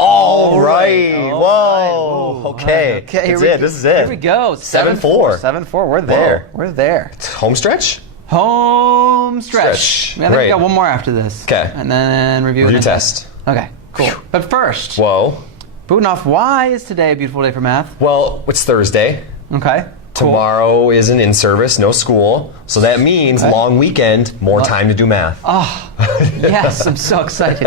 All right. Whoa. Okay. Okay. This is it. Here we go. 7-4. 7-4. We're there. Whoa. We're there. Home stretch? Home stretch. I think we got one more after this. Okay. And then review test. Okay. Cool. But first. Whoa. Budinoff, why is today a beautiful day for math? Well, it's Thursday. Okay. Cool. Tomorrow is an in-service, no school. So that means long weekend, more time to do math. Oh, yes, I'm so excited.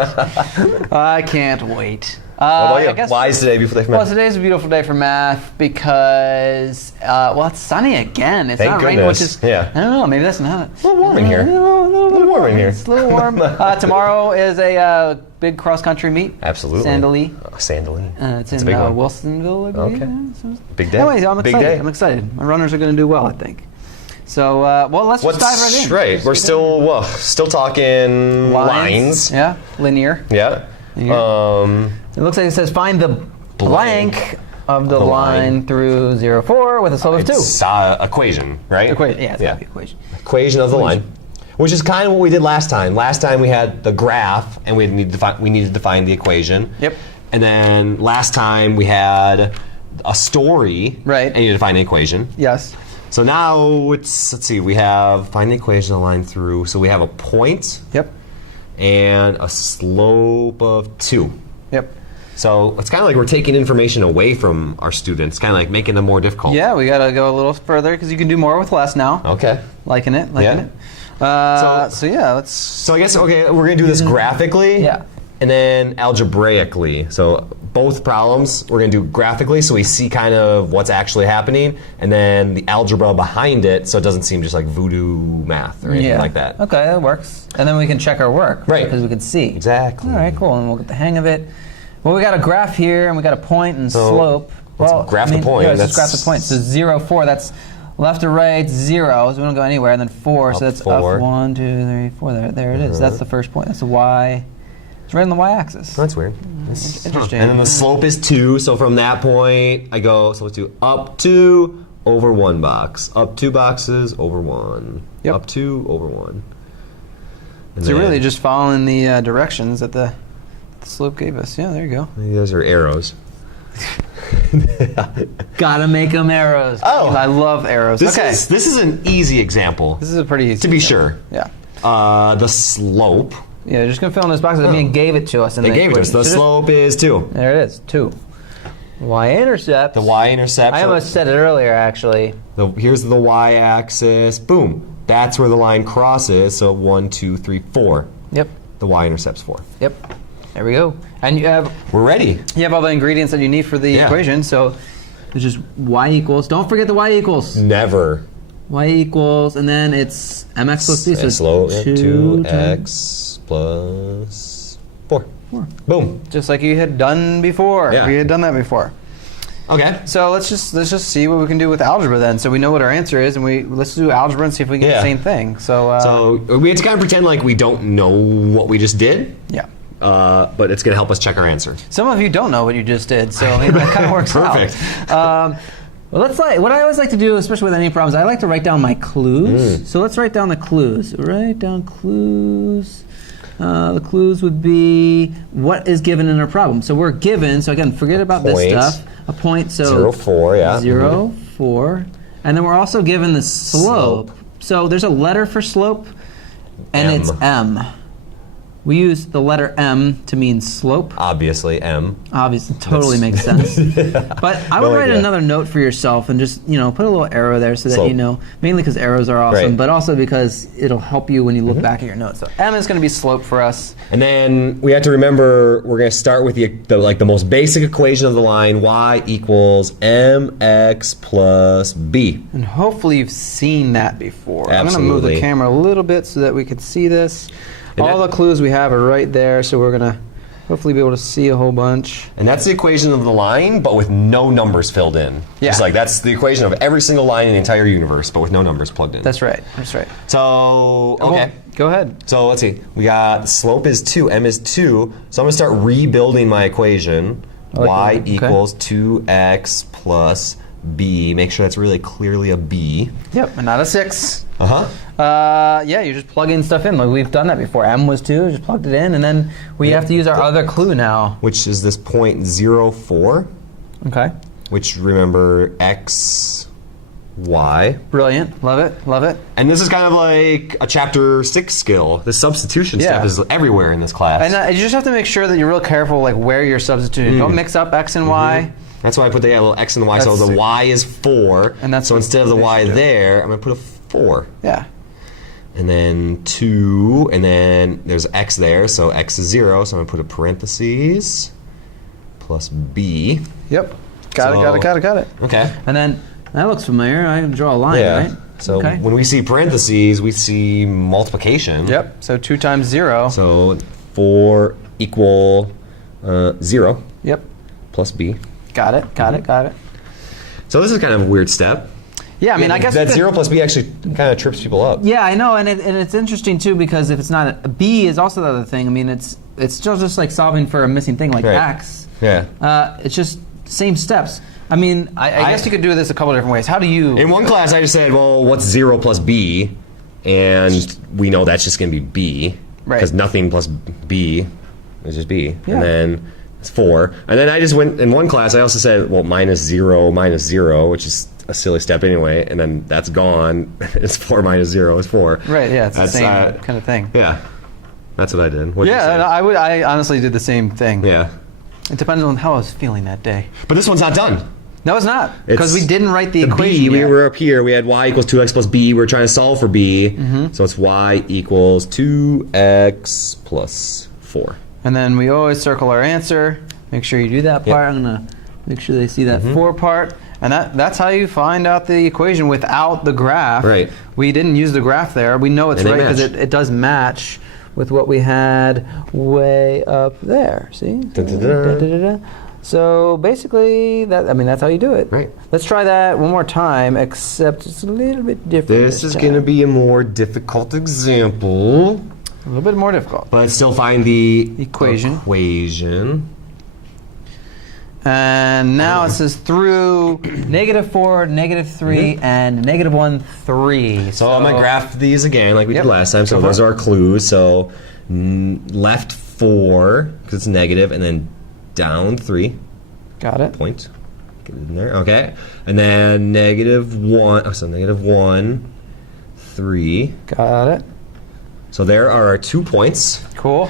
I can't wait. What about you? Why is today a beautiful day for math? Well, today's a beautiful day for math because, well, it's sunny again. It's Thank not raining, which goodness. is, I don't know, maybe that's not. A little warm in here. A little warm in here. It's a little warm. Tomorrow is a big cross-country meet. Absolutely. Sandally. Sandally. It's in Wilsonville, I believe. Okay. So, big day. Anyways, I'm excited. Big day. I'm excited. My runners are going to do well, I think. So, well, let's just dive right in. Right. We're still talking lines. Yeah. Linear. Yeah. It looks like it says find the blank of the line through 0, 4 with a slope of 2. It's equation, right? Equation. Yeah, it's gotta be equation. Equation of the line, which is kind of what we did last time. Last time we had the graph, and we needed to find the equation. Yep. And then last time we had a story. Right. And you needed to find an equation. Yes. So now let's see. We have find the equation of the line through. So we have a point. Yep. And a slope of 2. Yep. So it's kind of like we're taking information away from our students, kind of like making them more difficult. Yeah, we got to go a little further because you can do more with less now. Okay. Liking it. So yeah, let's. So I guess we're gonna do this graphically. Yeah. And then algebraically. So both problems we're gonna do graphically, so we see kind of what's actually happening, and then the algebra behind it, so it doesn't seem just like voodoo math or anything like that. Okay, that works. And then we can check our work, right? Because we can see. Exactly. All right, cool. And we'll get the hang of it. Well, we got a graph here, and we got a point and slope. Let's graph the point. Yeah, let's graph the point. So 0, 4. That's left to right 0. So we don't go anywhere. And then 4. So that's 4. up 1, 2, 3, 4. There it is. That's the first point. That's the y. It's right on the y-axis. That's weird. Interesting. And then the slope is 2. So from that point, I go. So let's do up 2 over 1 box. Up 2 boxes over 1. Yep. Up 2 over 1. And so really just following the directions that the slope gave us. Yeah, there you go. Those are arrows. Gotta make them arrows. Oh, I love arrows. This is an easy example. This is a pretty easy. To be sure. Yeah. The slope. Yeah, they're just gonna fill in those boxes. I mean, gave it to us. They gave it to us. The slope is 2. There it is, 2. Y-intercept. The y-intercept. I almost said it earlier, actually. Here's the y-axis. Boom. That's where the line crosses. So 1, 2, 3, 4. Yep. The y-intercept's 4. Yep. There we go. And you have. We're ready. You have all the ingredients that you need for the equation. So it's just y equals. Don't forget the y equals. Never. Y equals, and then it's mx plus b. So slope. 2x plus 4. 4. Boom. Just like you had done before. Yeah. We had done that before. Okay. So let's just see what we can do with algebra then. So we know what our answer is, and let's do algebra and see if we get the same thing. So we have to kind of pretend like we don't know what we just did. Yeah. But it's going to help us check our answer. Some of you don't know what you just did, so that kind of works Perfect. out. Well, what I always like to do, especially with any problems, I like to write down my clues. So let's write down the clues. Write down clues. The clues would be what is given in our problem. So we're given, so again, forget about this stuff. A point, so 0, 4, yeah. 0, 4. And then we're also given the slope. So there's a letter for slope, and it's M. We use the letter M to mean slope. Obviously, M. Obviously, totally makes sense. But I would write another note for yourself and just put a little arrow there so that you know. Mainly because arrows are awesome, but also because it'll help you when you look back at your notes. So M is going to be slope for us. And then we have to remember we're going to start with the most basic equation of the line: y equals mx plus b. And hopefully you've seen that before. Absolutely. I'm going to move the camera a little bit so that we can see this. All the clues we have are right there, so we're going to hopefully be able to see a whole bunch. And that's the equation of the line, but with no numbers filled in. Yeah. Just like that's the equation of every single line in the entire universe, but with no numbers plugged in. That's right. That's right. So, okay. Well, go ahead. So let's see. We got slope is 2, m is 2. So I'm going to start rebuilding my equation. Y equals 2x plus B. Make sure that's really clearly a B. Yep, and not a 6. Uh-huh. You just plug in stuff in. Like we've done that before. M was 2, just plugged it in, and then we have to use our other clue now. Which is this 0.04. Okay. Which, remember, X, Y. Brilliant. Love it. Love it. And this is kind of like a chapter 6 skill. The substitution step is everywhere in this class. And you just have to make sure that you're real careful, like where you're substituting. Don't mix up X and Y. That's why I put the little X and the Y. So the Y is 4. And that's so instead of the Y do. there, I'm going to put a 4. Yeah. And then 2, and then there's X there, so X is 0. So I'm going to put a parentheses plus B. Yep. Got it. Okay. And then that looks familiar. I can draw a line, right? So when we see parentheses, we see multiplication. Yep. So 2 times 0. So 4 equal 0. Yep. Plus B. Got it. So this is kind of a weird step. Yeah, I mean, I guess that 0 plus B actually kind of trips people up. Yeah, I know, and it's interesting too because if it's not a B is also the other thing. I mean, it's still just like solving for a missing thing like X. Yeah. It's just same steps. I mean, I guess you could do this a couple different ways. How do you? In one class, I just said, well, what's 0 plus B? And we know that's just going to be B. Right. Because nothing plus B is just B. Yeah. And then it's 4. And then I just went, in one class, I also said, well, minus 0, which is a silly step anyway. And then that's gone. It's 4 minus 0 is 4. Right, yeah, it's the same kind of thing. Yeah. That's what I did. What'd you say? I honestly did the same thing. Yeah. It depends on how I was feeling that day. But this one's not done. No, it's not. Because we didn't write the equation B, yet. we were up here. We had y equals 2x plus b. We were trying to solve for b. So it's y equals 2x plus 4. And then we always circle our answer. Make sure you do that part. I'm going to make sure they see that 4 part. And that's how you find out the equation without the graph. Right. We didn't use the graph there. We know it's right because it does match with what we had way up there. See? So basically, that's how you do it. Right. Let's try that one more time, except it's a little bit different. This is going to be a more difficult example. A little bit more difficult. But still find the equation. And now it says through -4, -3, and -1, 3. So I'm going to graph these again like we did last time. So those are our clues. So left 4, because it's negative, and then down 3. Got it. Point. Get it in there. Okay. And then -1. Oh, so -1, 3. Got it. So there are our 2 points. Cool.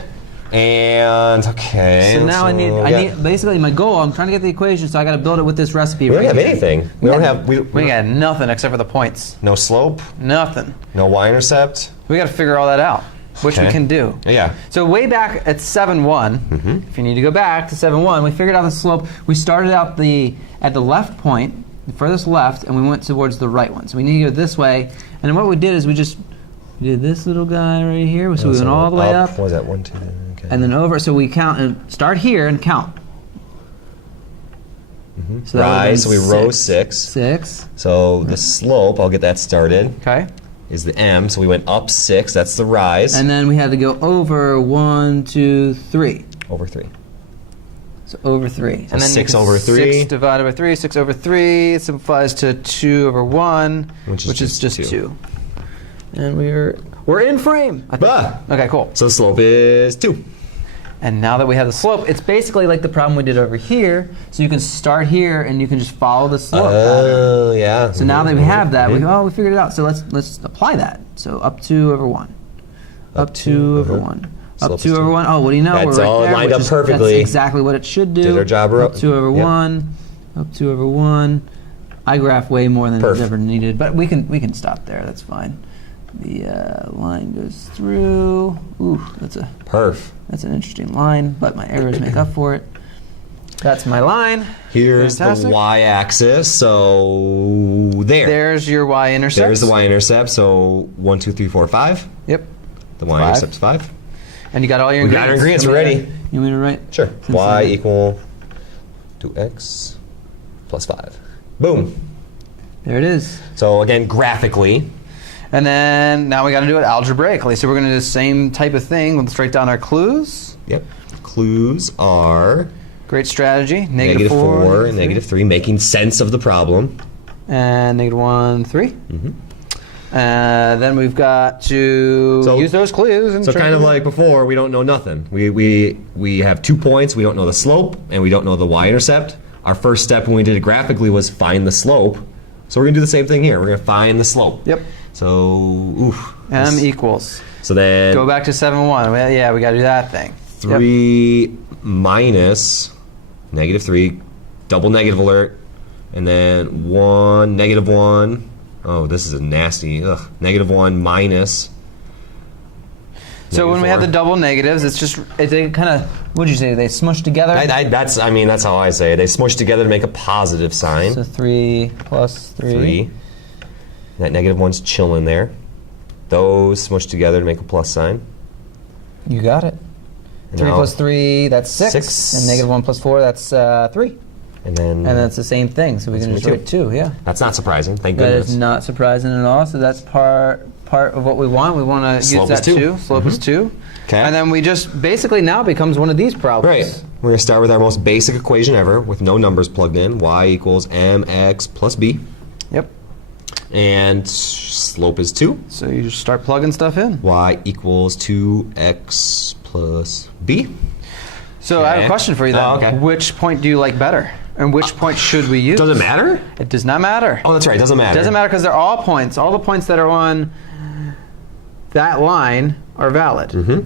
And okay. So now I need basically my goal. I'm trying to get the equation, so I got to build it with this recipe. We don't have anything. We don't have. We got nothing except for the points. No slope. Nothing. No y-intercept. We got to figure all that out, which we can do. Yeah. So way back at 7-1, if you need to go back to 7-1, we figured out the slope. We started out at the left point, the furthest left, and we went towards the right one. So we need to go this way. And then what we did is we did this little guy right here. So we went all the way up. What was that? 1, 2, 3. Okay. And then over. So we count and start here and count. So Rise. So we rose 6. 6. So the slope. I'll get that started. Okay. Is the m. So we went up 6. That's the rise. And then we had to go over 1, 2, 3. Over 3. So over 3. So and then 6 over 3. 6 divided by 3. 6 over 3 simplifies to 2 over 1, which is just 2. And we're in frame. I think. Okay, cool. So the slope is 2. And now that we have the slope, it's basically like the problem we did over here. So you can start here and you can just follow the slope pattern. Oh, yeah. So now that we have that, we figured it out. So let's apply that. So up 2 over 1. Up 2 over 1. Up 2 over 1. Oh, what do you know? That's we're right all there, lined up perfectly. That's exactly what it should do. Did our job up 2 over 1. Up 2 over 1. I graph way more than it's ever needed, but we can stop there. That's fine. The line goes through. Ooh, that's an interesting line, but my errors make up for it. That's my line. Here's the y-axis. So there's your y-intercept. There's the y-intercept. So 1, 2, 3, 4, 5. Yep. The y-intercept's 5. And you got all your ingredients. We got our ingredients. We're ready. You want me to write? Sure. Y equal 2x plus 5. Boom. There it is. So again, graphically. And then now we got to do it algebraically. So we're going to do the same type of thing. Let's write down our clues. Yep. Clues are Great strategy. Negative 4 and negative 3, making sense of the problem. And negative 1, 3. Then we've got to use those clues. And so kind of like before, we don't know nothing. We have 2 points. We don't know the slope, and we don't know the y-intercept. Our first step when we did it graphically was find the slope. So we're going to do the same thing here. We're going to find the slope. Yep. So, M equals. So then... Go back to 7, 1. Well, yeah, we got to do that thing. 3 minus negative 3, double negative alert, and then 1, negative 1. Oh, this is a nasty, negative 1 minus. So when we have the double negatives, they kind of, what did you say, they smush together? That's how I say it. They smush together to make a positive sign. So 3 plus 3. 3. That negative 1's chilling there. Those smush together to make a plus sign. You got it. 3 plus 3, that's 6. And negative 1 plus 4, that's 3. And then it's the same thing, so we can just write 2, yeah. That's not surprising, thank goodness. That is not surprising at all, so that's part of what we want. We want to use that 2. Slope is 2. Okay. And then we just basically now becomes one of these problems. Right. We're going to start with our most basic equation ever with no numbers plugged in. Y equals mx plus b. Yep. And slope is 2. So you just start plugging stuff in. Y equals 2x plus b. So I have a question for you then. Oh, okay. Which point do you like better? And which point should we use? Does it matter? It does not matter. Oh, that's right. It doesn't matter. It doesn't matter because they're all points. All the points that are on that line are valid. All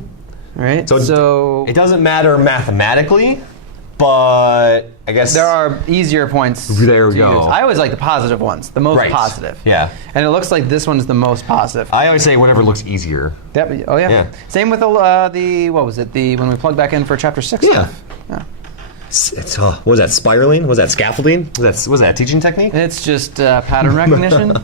right? So it doesn't matter mathematically, but I guess there are easier points. There we go. Use. I always like the positive ones, the most positive. Yeah. And it looks like this one's the most positive. I always say whatever looks easier. Oh yeah. Same with the what was it? When we plugged back in for chapter 6 stuff. Yeah. It's what was that, spiraling? Was that scaffolding? Was that a teaching technique? It's just pattern recognition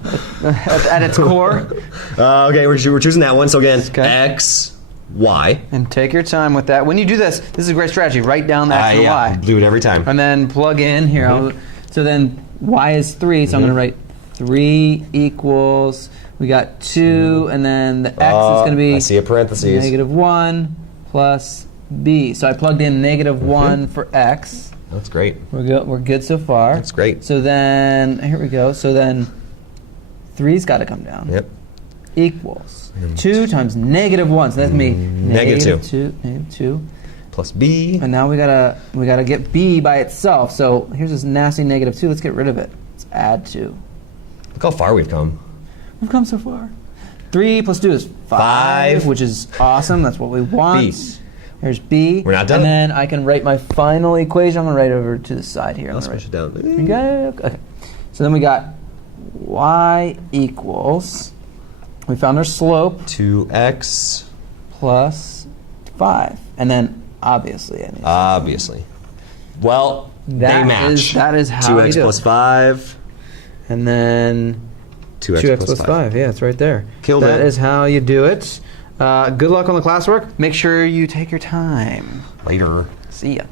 at its core. Okay, we're choosing that one. So again, x, y. And take your time with that. When you do this is a great strategy. Write down the X and Y. Do it every time. And then plug in here. So then y is 3, so I'm going to write 3 equals, we got 2, and then the x is going to be I see a parentheses. negative 1 plus b. So I plugged in negative 1 for x. That's great. We're good so far. That's great. So then, here we go. So then 3's got to come down. Yep. Equals 2 times negative 1. So that's me. Negative 2. Negative 2. Plus b. And now we gotta get b by itself. So here's this nasty negative 2. Let's get rid of it. Let's add 2. Look how far we've come. We've come so far. 3 plus 2 is 5, which is awesome. That's what we want. B. Here's b. We're not done. And then I can write my final equation. I'm gonna write over to the side here. Let's push it down. You got it? Okay. So then we got y equals, we found our slope, 2x plus 5. And then obviously. Well, they match. That is how 2x you do plus it. 5. And then 2x plus 5. Yeah, it's right there. Killed it. That is how you do it. Good luck on the classwork. Make sure you take your time. Later. See ya.